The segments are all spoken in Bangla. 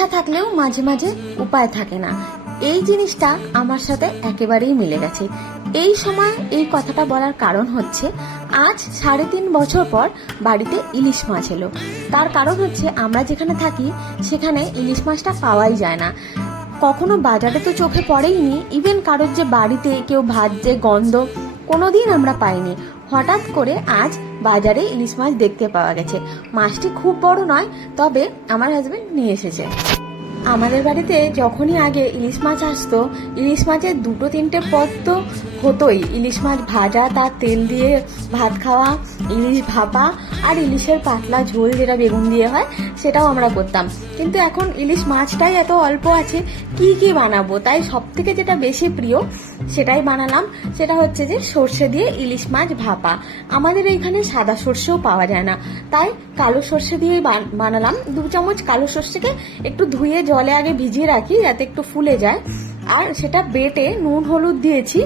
ইচ্ছা থাকলেও মাঝে মাঝে উপায় থাকে না। এই জিনিসটা আমার সাথে একেবারেই মিলে গেছে। এই সময় এই কথাটা বলার কারণ হচ্ছে, আজ সাড়ে তিন বছর পর বাড়িতে ইলিশ মাছ এলো। তার কারণ হচ্ছে, আমরা যেখানে থাকি, সেখানে ইলিশ মাছটা পাওয়াই যায় না। কখনো বাজারে তো চোখে পড়েইনি, ইভেন কারোর যে বাড়িতে কেউ ভাজছে গন্ধ, কোনোদিন আমরা পাইনি। হঠাৎ করে আজ বাজারে ইলিশ মাছ দেখতে পাওয়া গেছে। মাছটি খুব বড় নয়, তবে আমার হাজব্যান্ড নিয়ে এসেছে। আমাদের বাড়িতে যখনই আগে ইলিশ মাছ আসতো, ইলিশ মাছের দুটো তিনটে পদ তো হতোই। ইলিশ মাছ ভাজা, তার তেল দিয়ে ভাত খাওয়া, ইলিশ ভাপা আর ইলিশের পাতলা ঝোল যেটা বেগুন দিয়ে হয়, সেটাও আমরা করতাম। কিন্তু এখন ইলিশ মাছটাই এত অল্প আছে, কি কি বানাবো? তাই সব থেকে যেটা বেশি প্রিয় সেটাই বানালাম। সেটা হচ্ছে যে সর্ষে দিয়ে ইলিশ মাছ ভাপা। আমাদের এইখানে সাদা সর্ষেও পাওয়া যায় না। তাই কালো সর্ষে দিয়ে বানালাম। দু চামচ কালো সর্ষেকে একটু ধুয়ে জলে আগে ভিজিয়ে রাখি যাতে একটু ফুলে যায়। আর সেটা বেটে নুন, হলুদ দিয়েছি।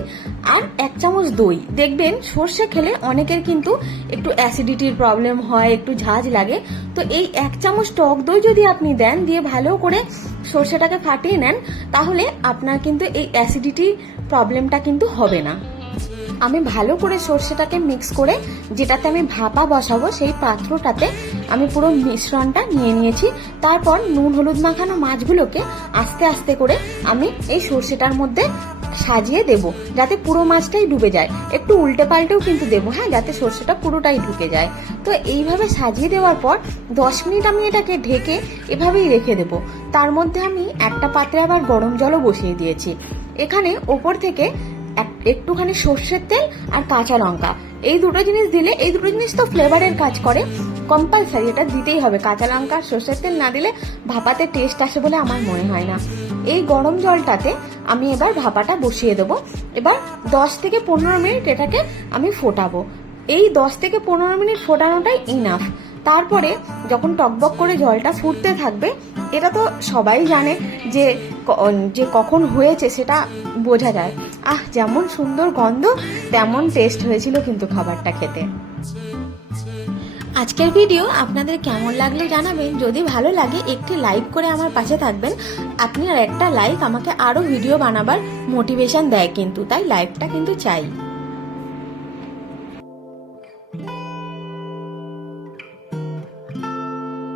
আর এক চামচ দই। দেখবেন সর্ষে খেলে অনেকের কিন্তু একটু অ্যাসিডিটির প্রবলেম হয়, একটু ঝাঁজ লাগে। তো এই এক চামচ টক দই যদি আপনি দেন, দিয়ে ভালো করে সর্ষেটাকে ফাটিয়ে নেন, তাহলে আপনার কিন্তু এই অ্যাসিডিটি প্রবলেমটা কিন্তু হবে না। আমি ভালো করে সর্ষেটাকে মিক্স করে যেটাতে আমি ভাপা বসাবো, সেই পাত্রটাতে আমি পুরো মিশ্রণটা নিয়ে নিয়েছি। তারপর নুন, হলুদ মাখানো মাছগুলোকে আস্তে আস্তে করে আমি এই সর্ষেটার মধ্যে সাজিয়ে দেব, যাতে পুরো মাছটাই ডুবে যায়। একটু উল্টে পাল্টেও কিন্তু দেবো হ্যাঁ যাতে সর্ষেটা পুরোটাই ঢুকে যায়। তো এইভাবে সাজিয়ে দেওয়ার পর দশ মিনিট আমি এটাকে ঢেকে এভাবেই রেখে দেবো। তার মধ্যে আমি একটা পাত্রে আবার গরম জলও বসিয়ে দিয়েছি। এখানে ওপর থেকে এক- একটুখানি সর্ষের তেল আর কাঁচা লঙ্কা। এই দুটো জিনিস দিলে, এই দুটো জিনিস তো ফ্লেভারের কাজ করে। কম্পালসারি এটা দিতেই হবে। কাঁচা লঙ্কা আর সর্ষের তেল না দিলে ভাপাতে টেস্ট আসে বলে আমার মনে হয় না। এই গরম জলটাতে আমি এবার ভাপাটা বসিয়ে দেবো। এবার দশ থেকে পনেরো মিনিট এটাকে আমি ফোটাবো। এই দশ থেকে পনেরো মিনিট ফোটানোটাই ইনাফ তারপরে যখন টকবক করে জলটা ফুটতে থাকবে, এটা তো সবাই জানে যে যে কখন হয়েছে সেটা বোঝা যায়। আহ, যেমন সুন্দর গন্ধ, তেমন টেস্ট হয়েছিল কিন্তু খাবারটা খেতে। আজকের ভিডিও আপনাদের কেমন লাগলে জানাবেন। যদি ভালো লাগে, একটি লাইক করে আমার পাশে থাকবেন। আপনার একটা লাইক আমাকে আরও ভিডিও বানাবার মোটিভেশন দেয় কিন্তু, তাই লাইকটা কিন্তু চাই।